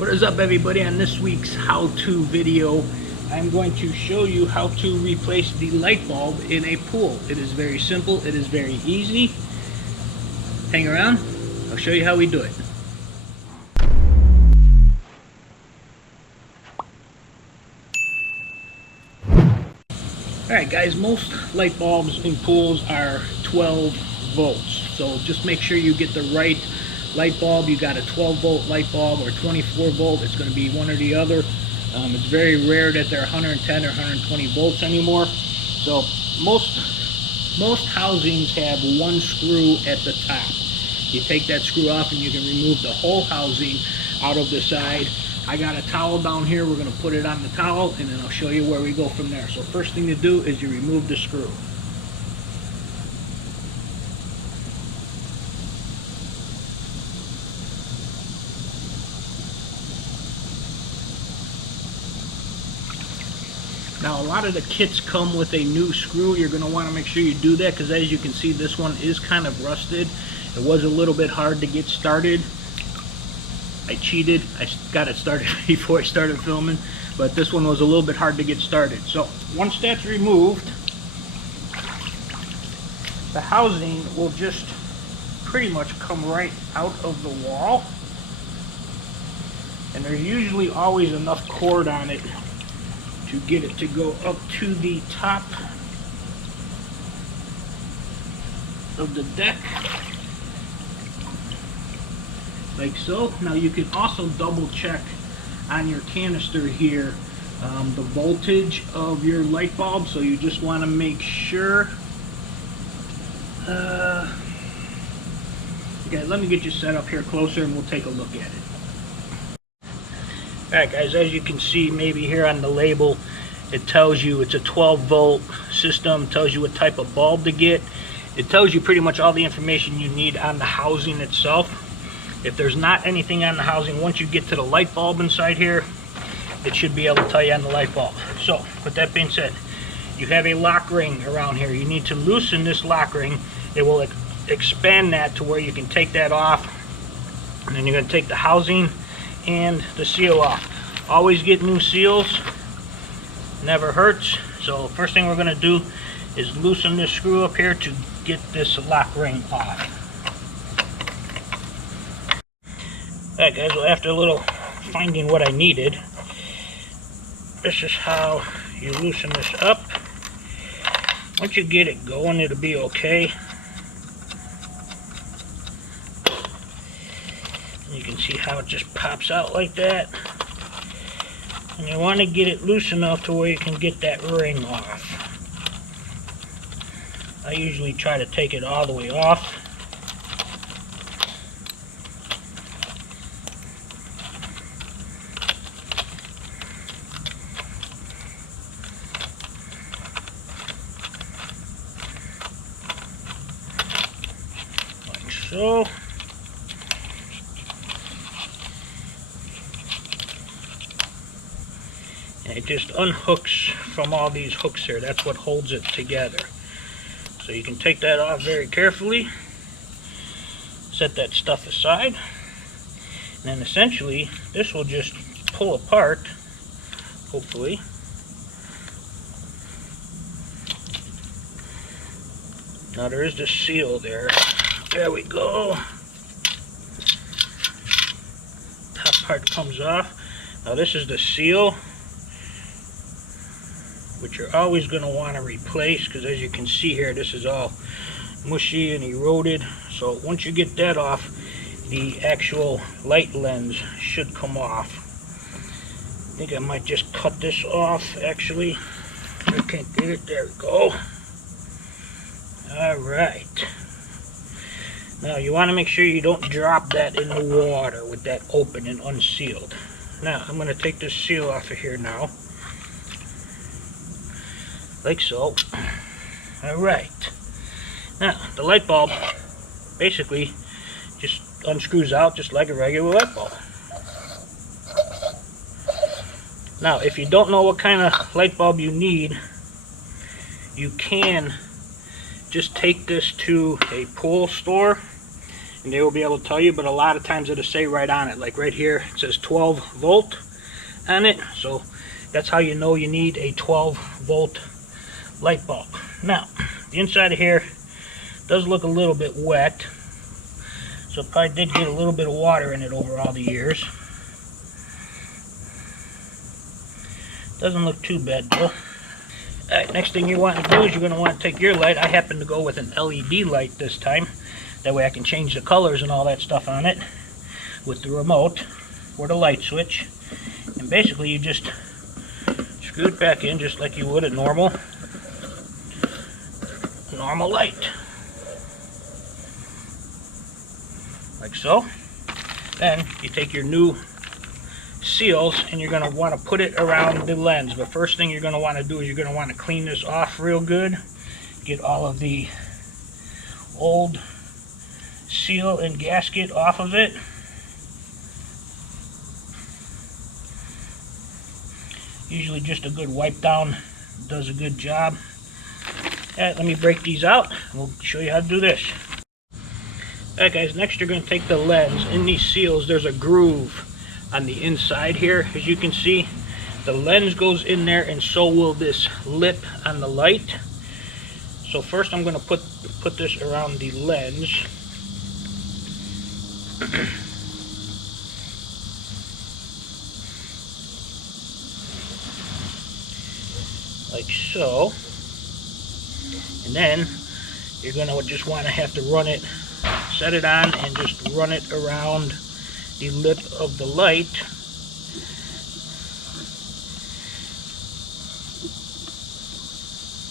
What is up, everybody? On this week's how-to video, I'm going to show you how to replace the light bulb in a pool. It is very simple, it is very easy. Hang around, I'll show you how we do it. Alright guys, most light bulbs in pools are 12 volts. So just make sure you get the right light bulb. You got a 12 volt light bulb or 24 volt, it's going to be one or the other. It's very rare that they're 110 or 120 volts anymore. So most housings have one screw at the top. You take that screw off and you can remove the whole housing out of the side. I got a towel down here, we're going to put it on the towel and then I'll show you where we go from there. So first thing to do is you remove the screw. Now a lot of the kits come with a new screw. You're going to want to make sure you do that because as you can see, this one is kind of rusted. It was a little bit hard to get started. I cheated. I got it started before I started filming, but this one was a little bit hard to get started. So once that's removed, the housing will just pretty much come right out of the wall. And there's usually always enough cord on it to get it to go up to the top of the deck, like so. Now you can also double check on your canister here the voltage of your light bulb, so you just want to make sure. Okay, let me get you set up here closer and we'll take a look at it. Alright guys, as you can see maybe here on the label, it tells you it's a 12 volt system, tells you what type of bulb to get. It tells you pretty much all the information you need on the housing itself. If there's not anything on the housing, once you get to the light bulb inside here, it should be able to tell you on the light bulb. So, with that being said, you have a lock ring around here. You need to loosen this lock ring. It will expand that to where you can take that off. And then you're going to take the housing and the seal off. Always get new seals, never hurts. So first thing we're going to do is loosen this screw up here to get this lock ring off. Alright guys, well after a little finding what I needed, this is how you loosen this up. Once you get it going, it'll be okay. You can see how it just pops out like that. And you want to get it loose enough to where you can get that ring off. I usually try to take it all the way off. Like so. And it just unhooks from all these hooks here. That's what holds it together. So you can take that off very carefully. Set that stuff aside. And then essentially, this will just pull apart, hopefully. Now there is the seal there. There we go. Top part comes off. Now this is the seal, which you're always going to want to replace because as you can see here, this is all mushy and eroded. So once you get that off, the actual light lens should come off. I think I might just cut this off actually. I can't get it. There we go. Alright. Now you want to make sure you don't drop that in the water with that open and unsealed. Now I'm going to take this seal off of here now. Like so. Alright. Now, the light bulb basically just unscrews out just like a regular light bulb. Now, if you don't know what kind of light bulb you need, you can just take this to a pool store and they will be able to tell you, but a lot of times it'll say right on it, like right here it says 12 volt on it, so that's how you know you need a 12 volt light bulb. Now the inside of here does look a little bit wet, so it probably did get a little bit of water in it over all the years. Doesn't look too bad though. Alright, next thing you want to do is you're going to want to take your light. I happen to go with an LED light this time. That way I can change the colors and all that stuff on it with the remote or the light switch. And basically you just screw it back in just like you would a normal light. Like so. Then you take your new seals and you're going to want to put it around the lens. But first thing you're going to want to do is you're going to want to clean this off real good. Get all of the old seal and gasket off of it. Usually just a good wipe down does a good job. Alright, let me break these out and we'll show you how to do this. Alright guys, next you're going to take the lens. In these seals there's a groove on the inside here, as you can see. The lens goes in there and so will this lip on the light. So first I'm going to put this around the lens. Like so. And then you're going to just want to have to run it, set it on and just run it around the lip of the light.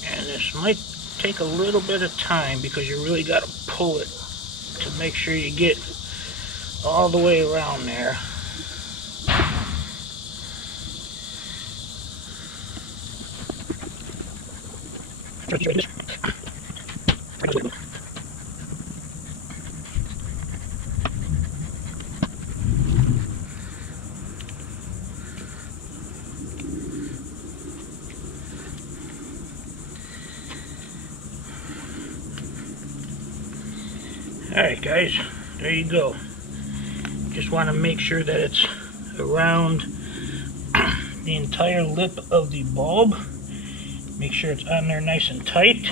And this might take a little bit of time because you really got to pull it to make sure you get all the way around there. Alright guys, there you go. Just want to make sure that it's around the entire lip of the bulb. Make sure it's on there nice and tight.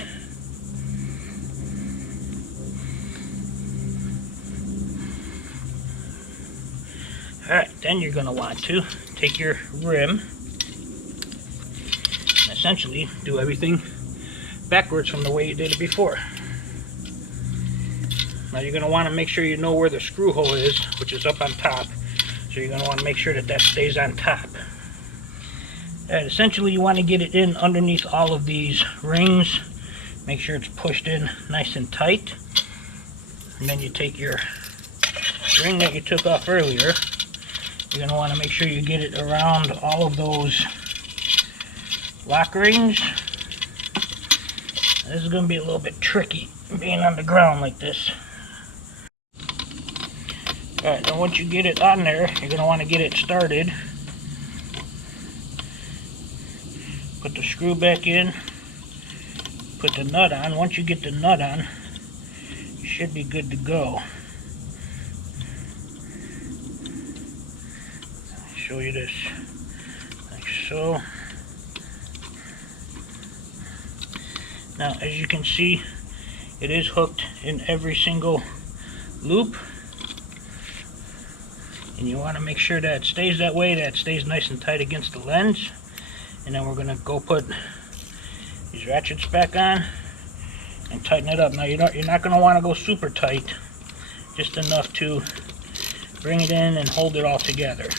Alright, then you're going to want to take your rim and essentially do everything backwards from the way you did it before. Now you're going to want to make sure you know where the screw hole is, which is up on top. So you're going to want to make sure that that stays on top. And essentially you want to get it in underneath all of these rings. Make sure it's pushed in nice and tight. And then you take your ring that you took off earlier. You're going to want to make sure you get it around all of those lock rings. This is going to be a little bit tricky being on the ground like this. Alright, now once you get it on there, you're going to want to get it started. Put the screw back in. Put the nut on. Once you get the nut on, you should be good to go. Show you this like so. Now as you can see, it is hooked in every single loop, and you want to make sure that it stays that way, that it stays nice and tight against the lens. And then we're going to go put these ratchets back on and tighten it up. Now you're not going to want to go super tight, just enough to bring it in and hold it all together.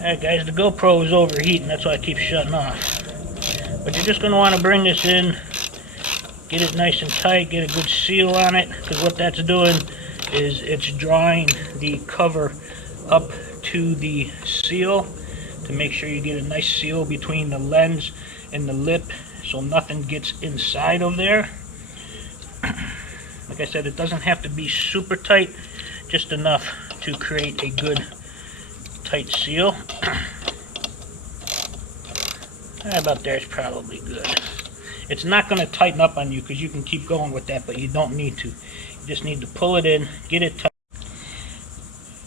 Alright guys, the GoPro is overheating, that's why it keeps shutting off. But you're just going to want to bring this in, get it nice and tight, get a good seal on it, because what that's doing is it's drawing the cover up to the seal to make sure you get a nice seal between the lens and the lip, so nothing gets inside of there. Like I said, it doesn't have to be super tight, just enough to create a good tight seal. About there is probably good. It's not going to tighten up on you because you can keep going with that, but you don't need to. You just need to pull it in, get it tight.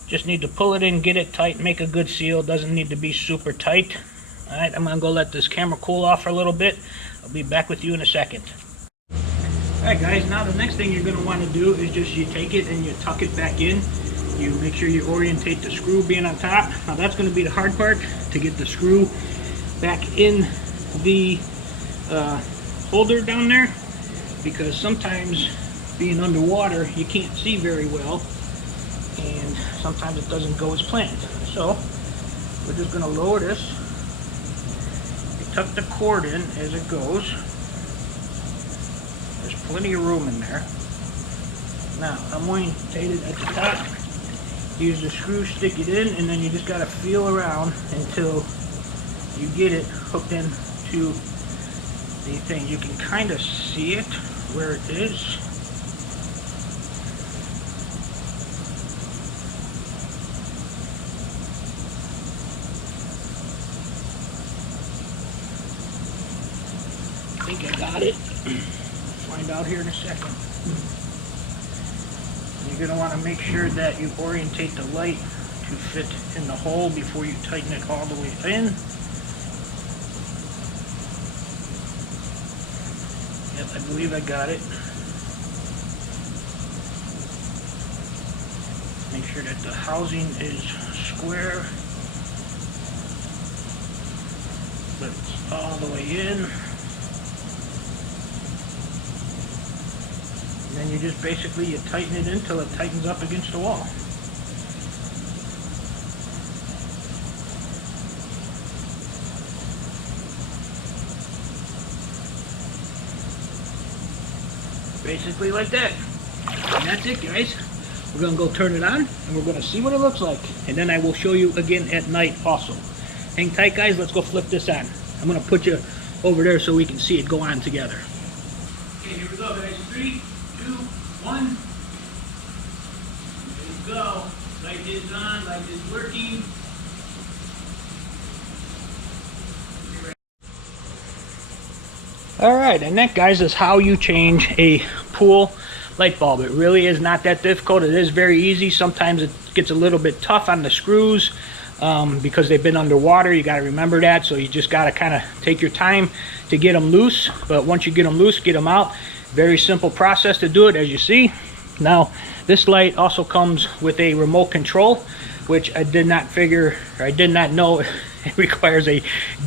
Just need to pull it in, get it tight, make a good seal. Doesn't need to be super tight. Alright, I'm going to go let this camera cool off for a little bit. I'll be back with you in a second. Alright guys, now the next thing you're going to want to do is just you take it and you tuck it back in. You make sure you orientate the screw being on top. Now that's going to be the hard part, to get the screw back in the holder down there, because sometimes being underwater you can't see very well and sometimes it doesn't go as planned. So we're just going to lower this. You tuck the cord in as it goes. There's plenty of room in there. Now I'm orientated at the top. Use the screw, stick it in, and then you just got to feel around until you get it hooked into the thing. You can kind of see it where it is. I think I got it. Find out here in a second. You're going to want to make sure that you orientate the light to fit in the hole before you tighten it all the way in. Yep, I believe I got it. Make sure that the housing is square. Flips all the way in. And then you just basically you tighten it until it tightens up against the wall. Basically like that. And that's it, guys. We're going to go turn it on and we're going to see what it looks like. And then I will show you again at night also. Hang tight, guys. Let's go flip this on. I'm going to put you over there so we can see it go on together. Okay, here we go, guys. 3, 2, 1. Here we go. Light is on, light is working. Alright, and that, guys, is how you change a pool light bulb. It really is not that difficult. It is very easy. Sometimes it gets a little bit tough on the screws because they've been underwater. You got to remember that. So you just got to kind of take your time to get them loose. But once you get them loose, get them out. Very simple process to do it, as you see. Now, this light also comes with a remote control, which I did not figure, or I did not know it requires a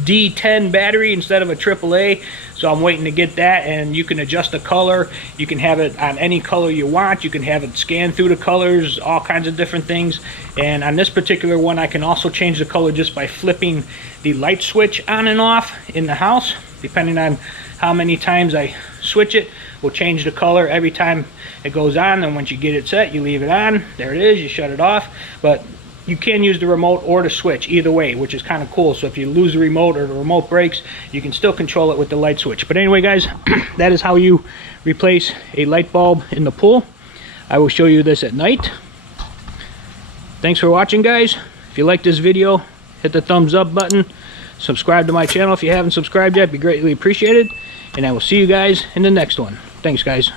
D10 battery instead of a AAA. So I'm waiting to get that, and you can adjust the color. You can have it on any color you want. You can have it scan through the colors, all kinds of different things. And on this particular one, I can also change the color just by flipping the light switch on and off in the house. Depending on how many times I switch it, will change the color every time it goes on. And once you get it set, you leave it on. There it is. You shut it off. But you can use the remote or the switch either way, which is kind of cool. So if you lose the remote or the remote breaks, you can still control it with the light switch. But anyway, guys, that is how you replace a light bulb in the pool. I will show you this at night. Thanks for watching, guys. If you like this video, hit the thumbs up button. Subscribe to my channel if you haven't subscribed yet. It'd be greatly appreciated. And I will see you guys in the next one. Thanks, guys.